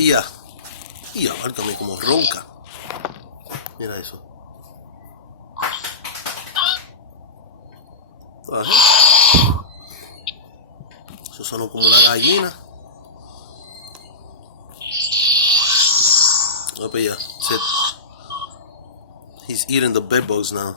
pilla. Y abárcame como ronca. Mira eso. Ajá. Eso sonó como una gallina. Up here. He's eating the bed bugs now.